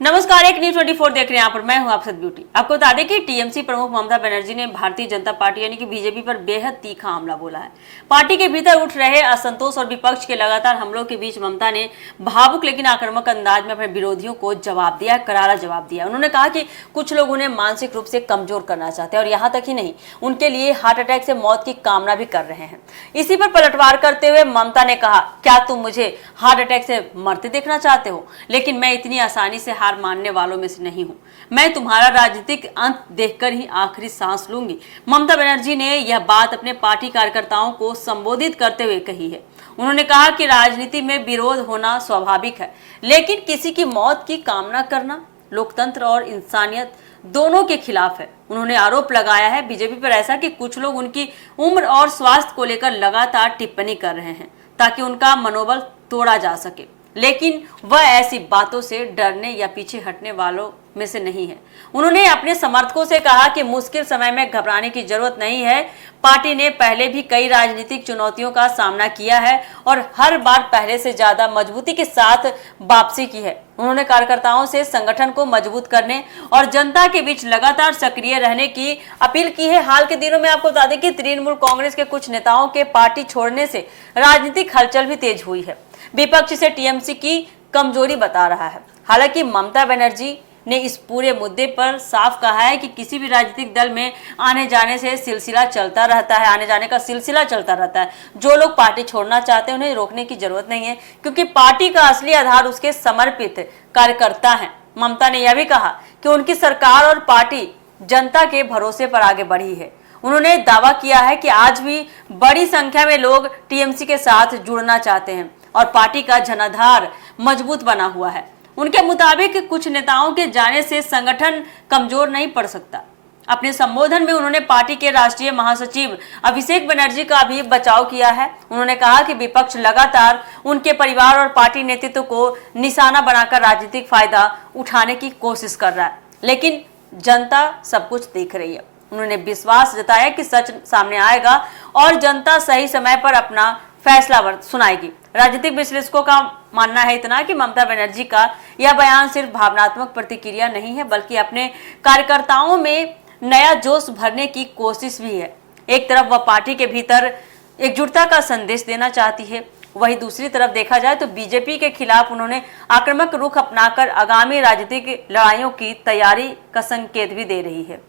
नमस्कार, एक न्यूज 24 देख रहे हैं। यहाँ पर मैं हूं आप सद ब्यूटी। आपको बता दें कि टीएमसी प्रमुख ममता बनर्जी ने भारतीय जनता पार्टी यानी कि बीजेपी पर बेहद तीखा हमला बोला है। पार्टी के भीतर उठ रहे असंतोष और विपक्ष के लगातार हमलों के बीच ममता ने भावुक लेकिन आक्रामक अंदाज में अपने विरोधियों को जवाब दिया, करारा जवाब दिया। उन्होंने कहा कि कुछ लोग उन्हें मानसिक रूप से कमजोर करना चाहते हैं और यहाँ तक ही नहीं, उनके लिए हार्ट अटैक से मौत की कामना भी कर रहे हैं। इसी पर पलटवार करते हुए ममता ने कहा, क्या तुम मुझे हार्ट अटैक से मरते देखना चाहते हो? लेकिन मैं इतनी आसानी से हार मानने वालों में से नहीं हूं। मैं तुम्हारा राजनीतिक अंत देखकर ही आखिरी सांस लूंगी। ममता बनर्जी ने यह बात अपने पार्टी कार्यकर्ताओं को संबोधित करते हुए कही है। उन्होंने कहा कि राजनीति में विरोध होना स्वाभाविक है, लेकिन किसी की मौत की कामना करना लोकतंत्र और इंसानियत दोनों के खिलाफ है। उन्होंने आरोप लगाया है बीजेपी पर ऐसा कि कुछ लोग उनकी उम्र और स्वास्थ्य को लेकर लगातार टिप्पणी कर रहे हैं ताकि उनका मनोबल तोड़ा जा सके, लेकिन वह ऐसी बातों से डरने या पीछे हटने वालों में से नहीं है। उन्होंने अपने समर्थकों से कहा कि मुश्किल समय में घबराने की जरूरत नहीं है। पार्टी ने पहले भी कई राजनीतिक चुनौतियों का सामना किया है और हर बार पहले से ज्यादा मजबूती के साथ वापसी की है। उन्होंने कार्यकर्ताओं से संगठन को मजबूत करने और जनता के बीच लगातार सक्रिय रहने की अपील की है। हाल के दिनों में आपको बता दें कि तृणमूल कांग्रेस के कुछ नेताओं के पार्टी छोड़ने से राजनीतिक हलचल भी तेज हुई है। विपक्ष इसे टीएमसी की कमजोरी बता रहा है। हालांकि ममता बनर्जी ने इस पूरे मुद्दे पर साफ कहा है कि किसी भी राजनीतिक दल में आने जाने से सिलसिला चलता रहता है, आने जाने का सिलसिला चलता रहता है। जो लोग पार्टी छोड़ना चाहते हैं उन्हें रोकने की जरूरत नहीं है, क्योंकि पार्टी का असली आधार उसके समर्पित कार्यकर्ता हैं। ममता ने यह भी कहा कि उनकी सरकार और पार्टी जनता के भरोसे पर आगे बढ़ी है। उन्होंने दावा किया है कि आज भी बड़ी संख्या में लोग टीएमसी के साथ जुड़ना चाहते हैं और पार्टी का जनाधार मजबूत बना हुआ है। उनके मुताबिक कुछ नेताओं के जाने से संगठन कमजोर नहीं पड़ सकता। अपने संबोधन में उन्होंने पार्टी के राष्ट्रीय महासचिव अभिषेक बनर्जी का भी बचाव किया है। उन्होंने कहा कि विपक्ष लगातार उनके परिवार और पार्टी नेतृत्व को निशाना बनाकर राजनीतिक फायदा उठाने की कोशिश कर रहा है, लेकिन जनता सब कुछ देख रही है। उन्होंने विश्वास जताया कि सच सामने आएगा और जनता सही समय पर अपना फैसला सुनाएगी। राजनीतिक विश्लेषकों का मानना है इतना कि ममता बनर्जी का यह बयान सिर्फ भावनात्मक प्रतिक्रिया नहीं है, बल्कि अपने कार्यकर्ताओं में नया जोश भरने की कोशिश भी है। एक तरफ वह पार्टी के भीतर एकजुटता का संदेश देना चाहती है, वहीं दूसरी तरफ देखा जाए तो बीजेपी के खिलाफ उन्होंने आक्रामक रुख अपनाकर आगामी राजनीतिक लड़ाइयों की तैयारी का संकेत भी दे रही है।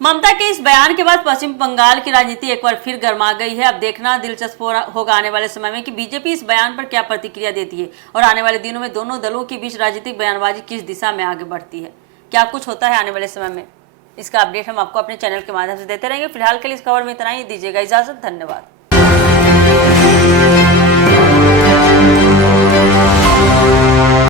ममता के इस बयान के बाद पश्चिम बंगाल की राजनीति एक बार फिर गर्मा गई है। अब देखना दिलचस्प होगा आने वाले समय में कि बीजेपी इस बयान पर क्या प्रतिक्रिया देती है और आने वाले दिनों में दोनों दलों के बीच राजनीतिक बयानबाजी किस दिशा में आगे बढ़ती है, क्या कुछ होता है आने वाले समय में। इसका अपडेट हम आपको अपने चैनल के माध्यम से देते रहेंगे। फिलहाल के लिए इस खबर में इतना ही। दीजिएगा इजाजत। धन्यवाद।